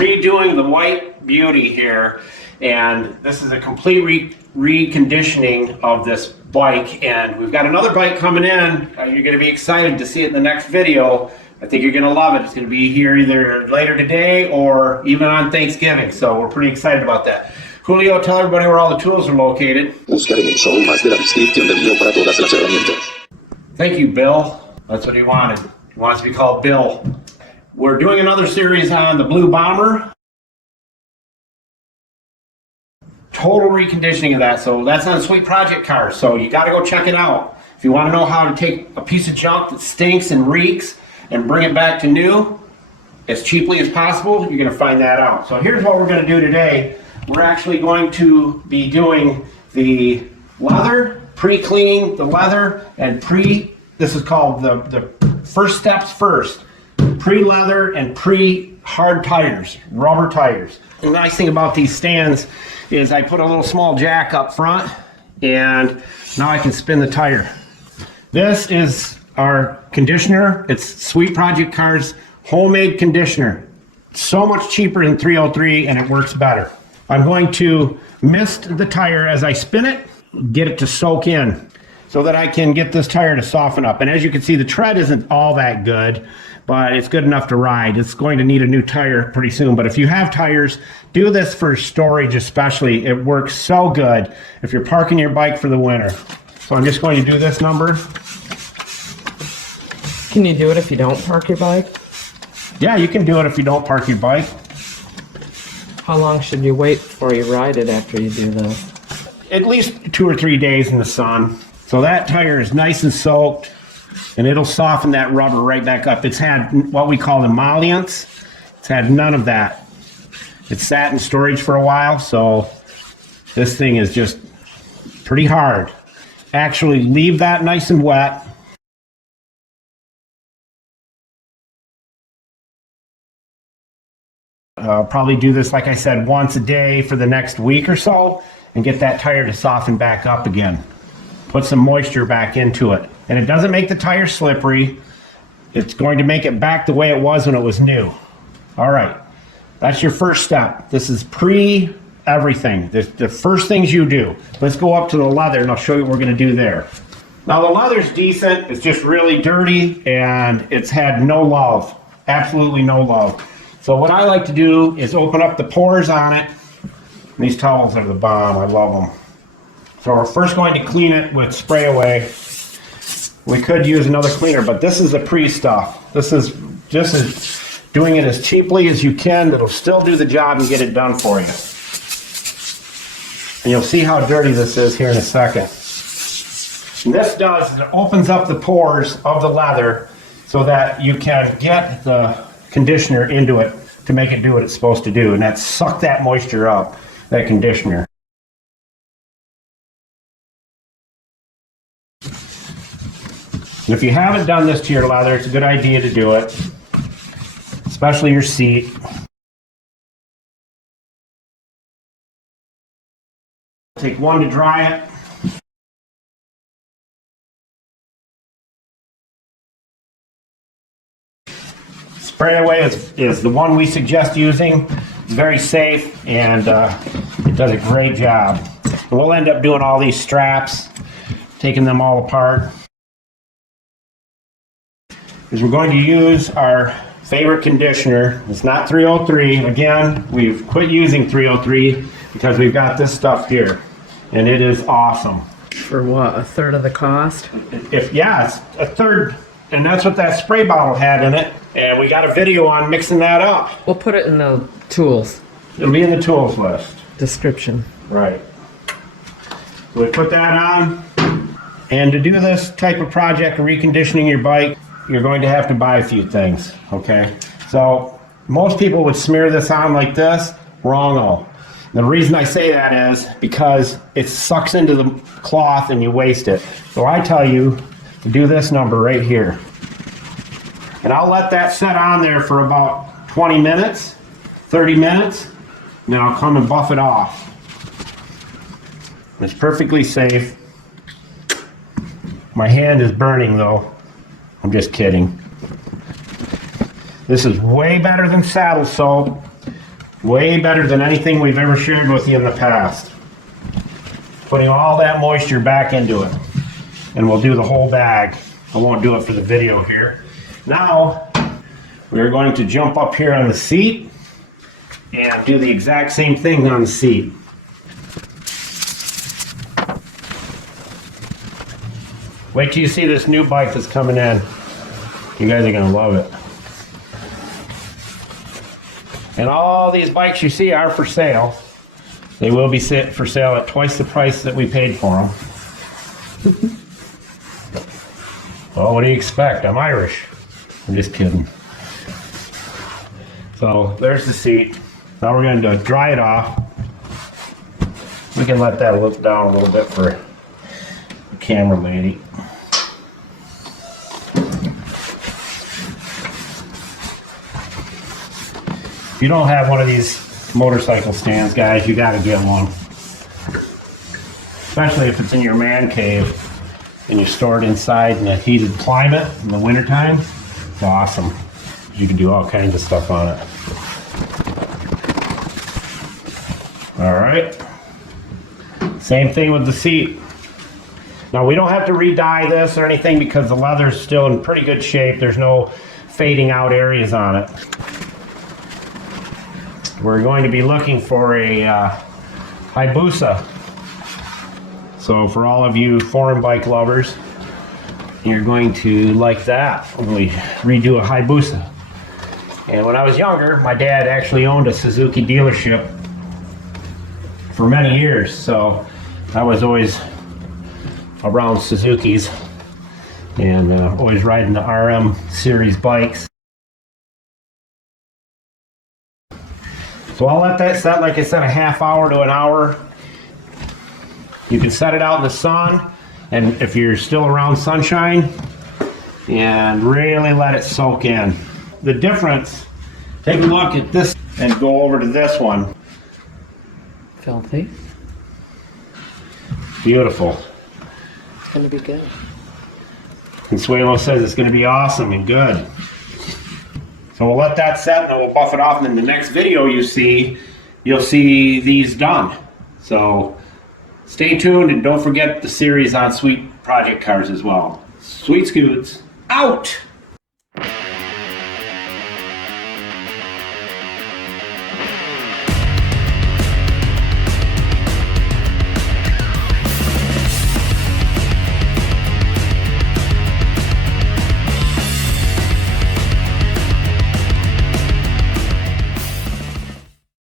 redoing the white beauty here, and this is a complete reconditioning of this bike, and we've got another bike coming in. You're going to be excited to see it in the next video. I think you're going to love it. It's going to be here either later today or even on Thanksgiving, so we're pretty excited about that. Julio, tell everybody where all the tools are located. Thank you, Bill. That's what he wanted. He wants to be called Bill. We're doing another series on the Blue Bomber. Total reconditioning of that. So that's on Sweet Project Cars. So you got to go check it out. If you want to know how to take a piece of junk that stinks and reeks and bring it back to new as cheaply as possible, you're going to find that out. So here's what we're going to do today. We're actually going to be doing the leather, pre-cleaning the leather, and this is called the first steps first. Pre-leather and pre-hard tires, rubber tires. The nice thing about these stands is I put a little small jack up front, and now I can spin the tire. This is our conditioner. It's Sweet Project Cars homemade conditioner. So much cheaper than 303, and it works better. I'm going to mist the tire as I spin it, get it to soak in so that I can get this tire to soften up. And as you can see, the tread isn't all that good, but it's good enough to ride. It's going to need a new tire pretty soon, but if you have tires, do this for storage especially. It works so good if you're parking your bike for the winter. So I'm just going to do this number. Can you do it if you don't park your bike? Yeah, you can do it if you don't park your bike. How long should you wait before you ride it after you do this? At least 2 or 3 days in the sun. So that tire is nice and soaked, and it'll soften that rubber right back up. It's had what we call emollients. It's had none of that. It's sat in storage for a while, so this thing is just pretty hard. Actually, leave that nice and wet. Probably do this, like I said, once a day for the next week or so, and get that tire to soften back up again. Put some moisture back into it. And it doesn't make the tire slippery. It's going to make it back the way it was when it was new. All right, that's your first step. This is pre-everything. The first things you do. Let's go up to the leather and I'll show you what we're gonna do there. Now the leather's decent, it's just really dirty and it's had no love, absolutely no love. So what I like to do is open up the pores on it. These towels are the bomb, I love them. So we're first going to clean it with spray away. We could use another cleaner, but this is the pre-stuff. This is just doing it as cheaply as you can. It'll still do the job and get it done for you. And you'll see how dirty this is here in a second. And this does, it opens up the pores of the leather so that you can get the conditioner into it to make it do what it's supposed to do, and that's suck that moisture up, that conditioner. And if you haven't done this to your leather, it's a good idea to do it, especially your seat. Take one to dry it. Spray away is the one we suggest using. It's very safe and it does a great job. And we'll end up doing all these straps, taking them all apart. Because we're going to use our favorite conditioner. It's not 303. Again, we've quit using 303 because we've got this stuff here. And it is awesome. For what, a third of the cost? Yeah, it's a third. And that's what that spray bottle had in it. And we got a video on mixing that up. We'll put it in the tools. It'll be in the tools list. Description. Right. So we put that on. And to do this type of project, reconditioning your bike, you're going to have to buy a few things, okay? So most people would smear this on like this. Wrong-o. The reason I say that is because it sucks into the cloth and you waste it. So I tell you to do this number right here. And I'll let that set on there for about 20 minutes, 30 minutes, and then I'll come and buff it off. It's perfectly safe. My hand is burning though. I'm just kidding. This is way better than saddle soap. Way better than anything we've ever shared with you in the past. Putting all that moisture back into it. And we'll do the whole bag. I won't do it for the video here. Now, we're going to jump up here on the seat and do the exact same thing on the seat. Wait till you see this new bike that's coming in. You guys are gonna love it. And all these bikes you see are for sale. They will be for sale at twice the price that we paid for them. Well, what do you expect? I'm Irish. I'm just kidding. So there's the seat. Now we're going to dry it off. We can let that look down a little bit for the camera lady. If you don't have one of these motorcycle stands, guys, you got to get one. Especially if it's in your man cave and you store it inside in a heated climate in the wintertime. It's awesome. You can do all kinds of stuff on it. All right. Same thing with the seat. Now we don't have to re-dye this or anything because the leather's still in pretty good shape. There's no fading out areas on it. We're going to be looking for a Hayabusa. So for all of you foreign bike lovers, you're going to like that when we redo a Hayabusa. And when I was younger, my dad actually owned a Suzuki dealership for many years, so I was always around Suzukis and always riding the RM series bikes. So I'll let that set, like I said, a half hour to an hour. You can set it out in the sun, and if you're still around sunshine, and really let it soak in. The difference, take a look at this and go over to this one. Filthy. Beautiful. It's gonna be good. Consuelo says it's gonna be awesome and good. So we'll let that set and then we'll buff it off, and in the next video you'll see these done. So stay tuned and don't forget the series on Sweet Project cars as well. Sweet Scoots, out!